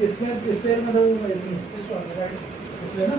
इसमें इस पैर में दर्द होना इसमें इस वाले राइट इसमें ना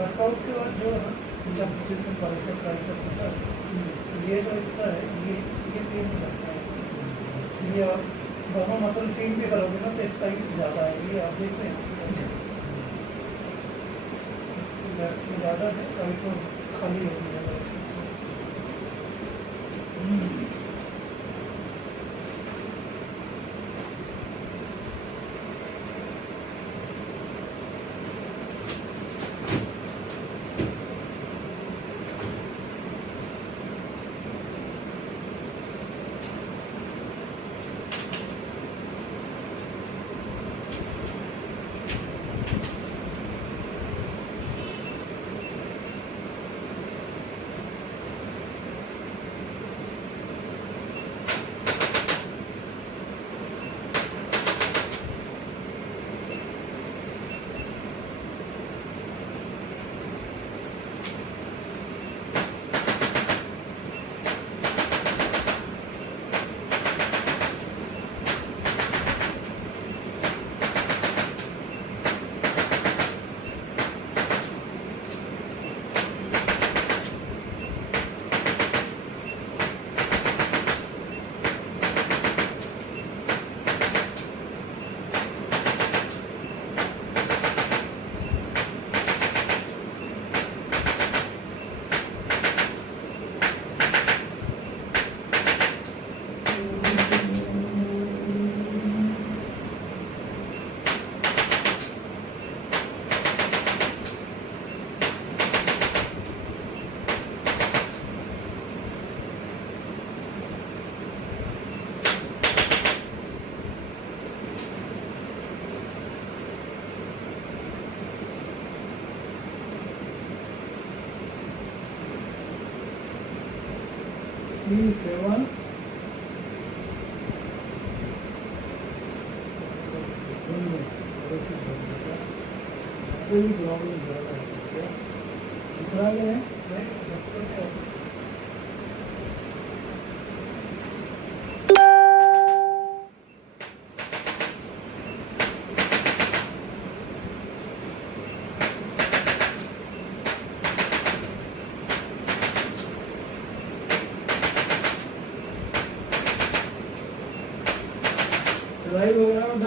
वर्कआउट के बाद जो है ना जब जिसमें बाइसेप ट्राइसेप होता है ये जो इसका है ये पेन हो जाता है ये आप दोनों मसल पेन भी करोगे ना तो इसका ही ज़्यादा है ये आप देख रहे हैं लेफ्ट में ज़्यादा है राइट तो खाली हो गया C7 कोई प्रॉब्लम ज़्यादा है क्या कितना है ड्राइव वगैरह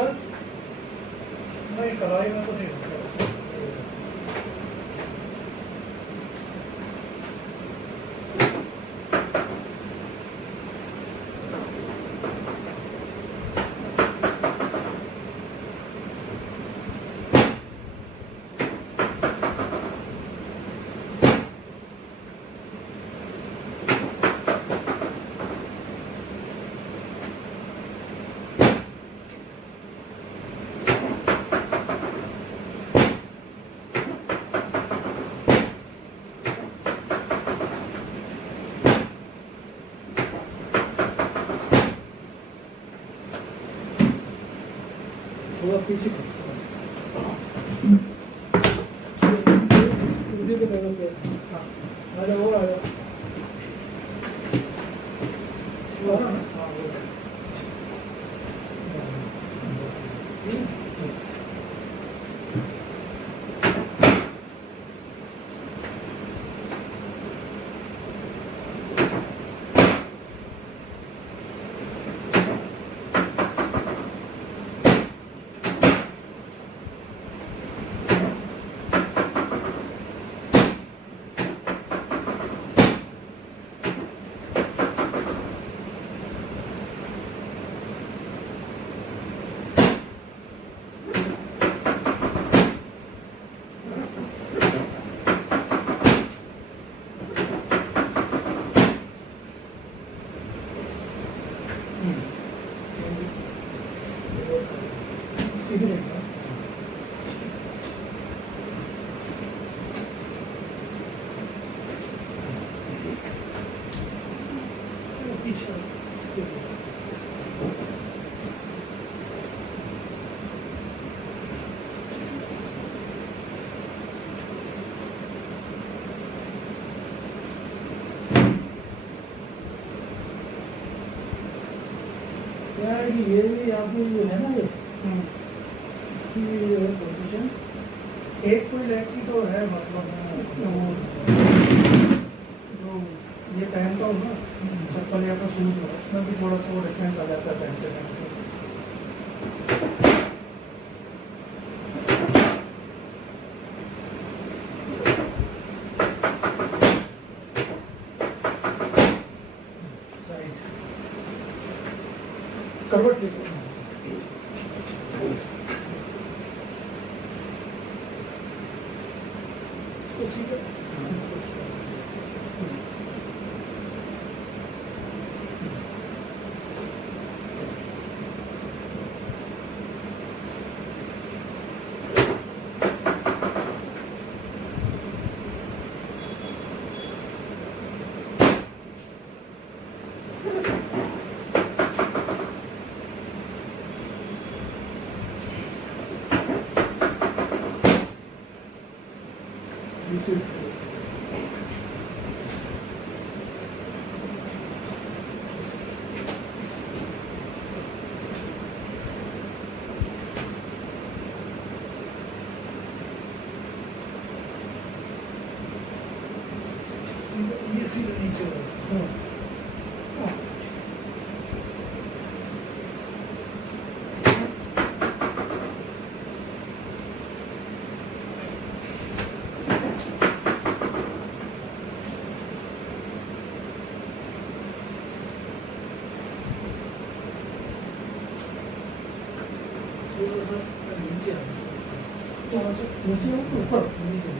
थोड़ा पीछे कर। उसी के लेवल पे। हाँ अरे वो आया। वो ना? हाँ वो है। सीधे रहेगा। पीछे। यार ये भी यहाँ पे ये है ना ये इसकी पोजीशन एक कोई लड़की तो है मतलब जो ये पहनता हूँ ना चप्पल या फिर शूज में उसमें भी थोड़ा सा वो डिफरेंस आ जाता है पहनते पहनते। करवट देखो उसी का दूसरी स्केल। ये सीधे नीचे रहो। नीचे नीचे ऊपर नीचे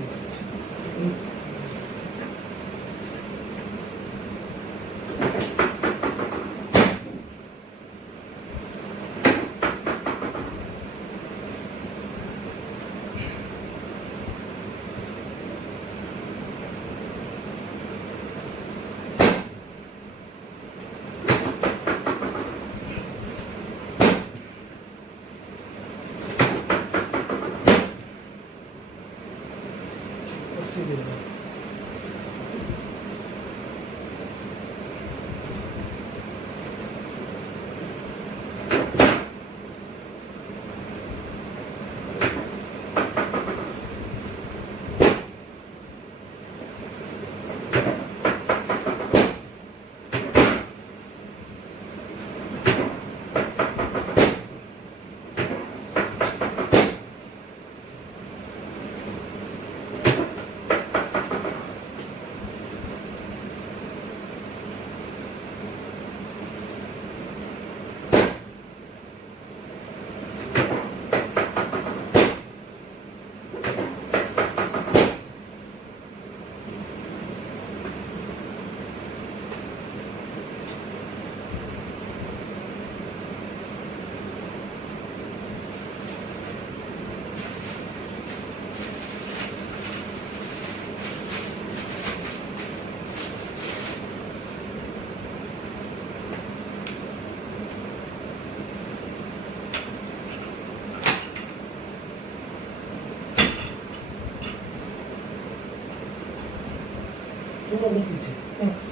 सीधे रहो। थोड़ा बहुत पीछे। बस।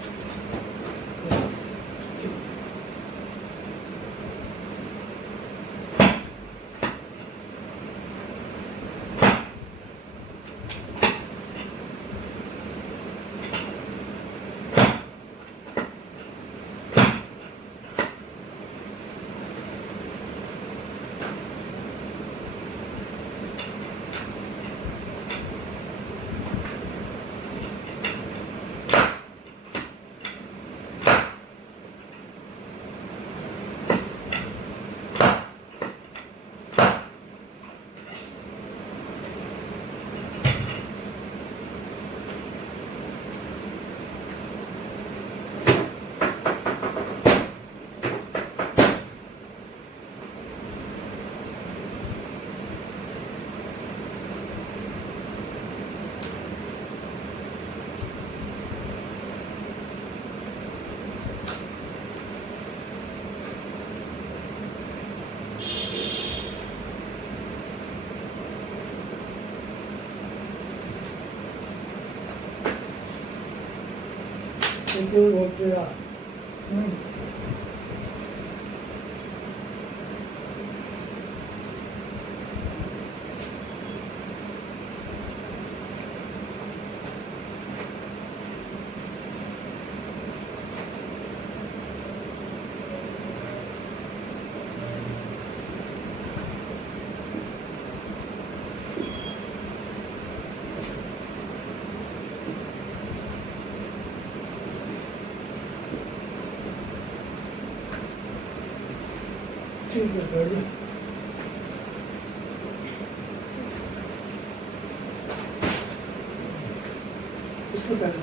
एक हो गया। ठीक है रेडी। इसको पहले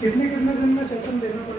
कितने कितने दिन में सेशन देना पड़ेगा?